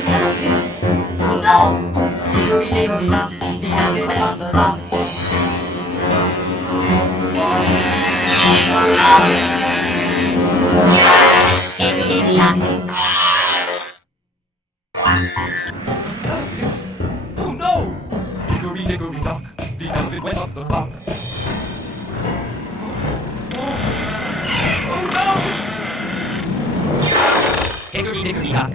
Elvis. Oh no! Hickory dickory dock, the elf went on the dock. Icky icky yuck. Elephants? Oh no! Hickory dickory dock, the elephant went up the clock. Oh no! Hickory dickory dock,